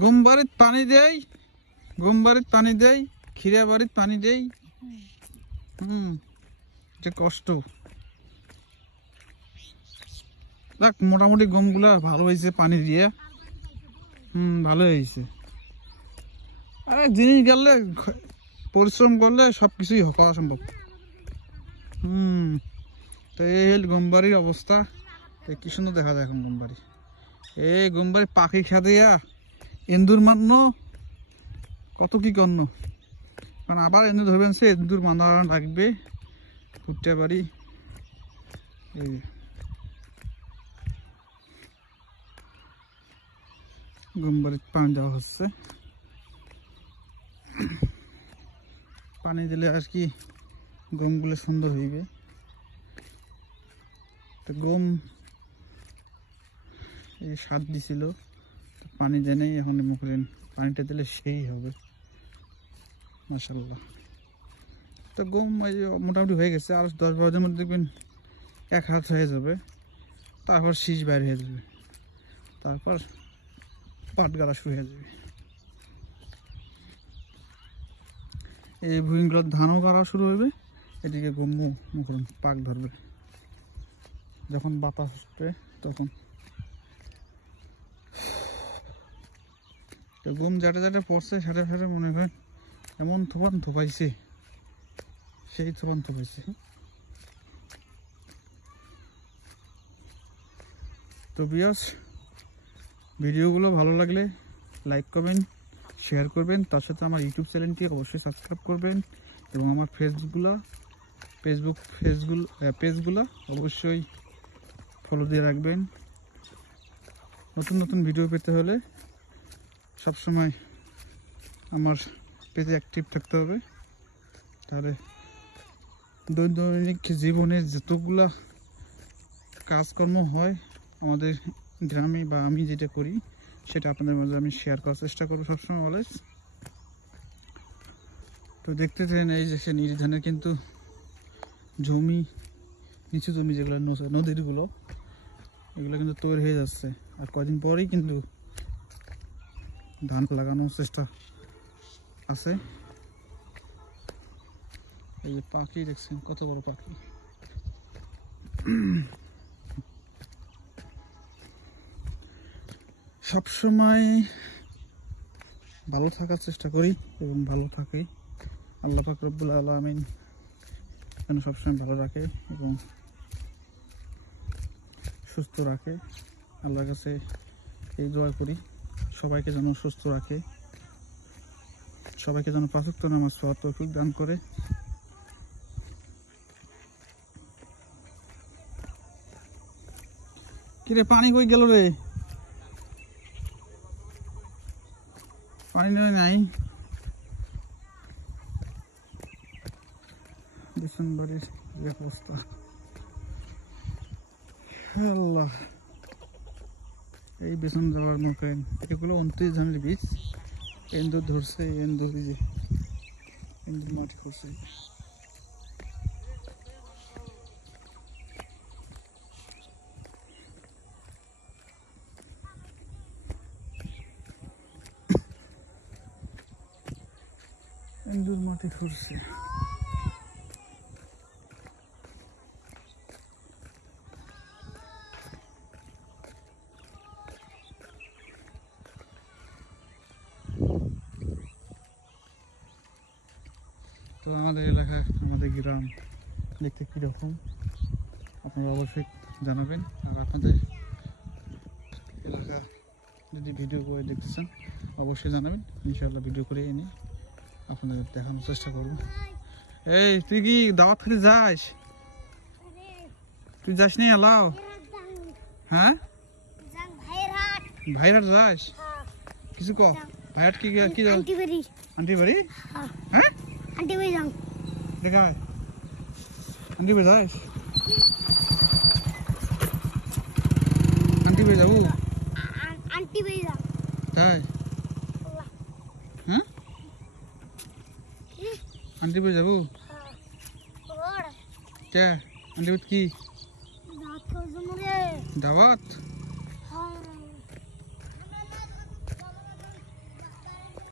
গম বাড়িত পানি দেই, গম বাড়িত পানি দেই, খিরা বাড়িত পানি দেই। যে কষ্ট। দেখ মোটামুটি গমগুলা ভালো হয়েছে পানি দিয়ে। ভালো হয়েছে। আরে জিনিস গেলে পরিশ্রম করলে সবকিছুই পাওয়া সম্ভব। তো এই গমবাড়ির অবস্থা কি সুন্দর দেখা যায় এখন গমবাড়ি। এই গমবাড়ি পাখি খাদিয়া এন্দুর মান্য কত কি কর্ণ, কারণ আবার এন্দুর ধরবেন সে এন্দুর মানা লাগবে। ভুট্টা বাড়ি এই গমবাড়িতে পানি দেওয়া হচ্ছে। পানি দিলে আর কি গমগুলো সুন্দর হইবে। তো গম এই স্বাদ দিছিল, পানি দেয় নাই, এখন মুখে পানিটা দিলে সেই হবে মাশাআল্লাহ। তো গম মোটামুটি হয়ে গেছে, আর 10-12 দিনের মধ্যে দেখবেন 1 হাত হয়ে যাবে। তারপর শীষ বাইর হয়ে যাবে, তারপর পাট গাড়া শুরু হয়ে যাবে। এই ভুঁইগুলোর ধানও গাড়া শুরু হবে, এদিকে গমও পাক ধরবে। যখন বাতাস আসবে তখন তো গম যেটা যেটা পড়ছে সেটা সেটা মনে হয় এমন থোপান থোপাইছে, সেই থোপান থোপাইছে। তো বিয়াস, ভিডিওগুলো ভালো লাগলে লাইক করবেন, শেয়ার করবেন, তার সাথে আমার ইউটিউব চ্যানেলটি অবশ্যই সাবস্ক্রাইব করবেন এবং আমার ফেসবুক পেজগুলো অবশ্যই ফলো দিয়ে রাখবেন। নতুন নতুন ভিডিও পেতে হলে সবসময় আমার পেজে অ্যাক্টিভ থাকতে হবে, তাহলে দৈনন্দিন জীবনে যতগুলা কাজকর্ম হয় আমাদের গ্রামে বা আমি যেটা করি সেটা আপনাদের মাঝে আমি শেয়ার করার চেষ্টা করবো সবসময় অলওয়েজ। তো দেখতে চান এই যে সে নির্ধানের কিন্তু জমি, নিচু জমি যেগুলো নদীরগুলো, এগুলো কিন্তু তৈরি হয়ে যাচ্ছে। আর কদিন পরেই কিন্তু ধান লাগানোর চেষ্টা আছে। এই যে পাখি দেখছেন কত বড় পাখি। সবসময় ভালো থাকার চেষ্টা করি এবং ভালো থাকি। আল্লাহ পাক রব্বুল আলামিন যেন সবসময় ভালো রাখে এবং সুস্থ রাখে। আল্লাহর কাছে এই দোয়া করি সবাইকে যেন সুস্থ রাখে, সবাইকে যেন 5 ওয়াক্ত নামাজ পড়ার তৌফিক দান করে। কিরে পানি কই গেল রে? পানি নাই। ডিসেম্বরের অবস্থা আল্লাহ। এই বেসন যাওয়ার মুখে এগুলো 29 ধানের বীজ। এন্দুর ধরছে, এন্দুর মাটি করছে। এন্দুর মাটি খুঁড়ছে। তো আমাদের এলাকা, আমাদের গ্রাম দেখতে কীরকম আপনারা অবশ্যই জানাবেন। আর আপনাদের এলাকা যদি ভিডিও করে দেখতেছেন অবশ্যই জানাবেন, ইনশাআল্লাহ ভিডিও করে এনে আপনাদের দেখানোর চেষ্টা করব। এই তুই কি দাওয়াত খেতে যাস? তুই যাস নি এলাও? হ্যাঁ ভাইরাট যাস? কিছু কো ভাইরাট কি কি আন্টি বাড়ি? হ্যাঁ আন্টি বাড়ি যাও দেখায়। আন্টি বাড়ি যাস? আন্টি বাড়ি যাবো? আন্টি বাড়ি যাও তাই? হ্যাঁ আন্টি বাড়ি যাবো? কে আন্টি বাড়ি কি দাওয়াত?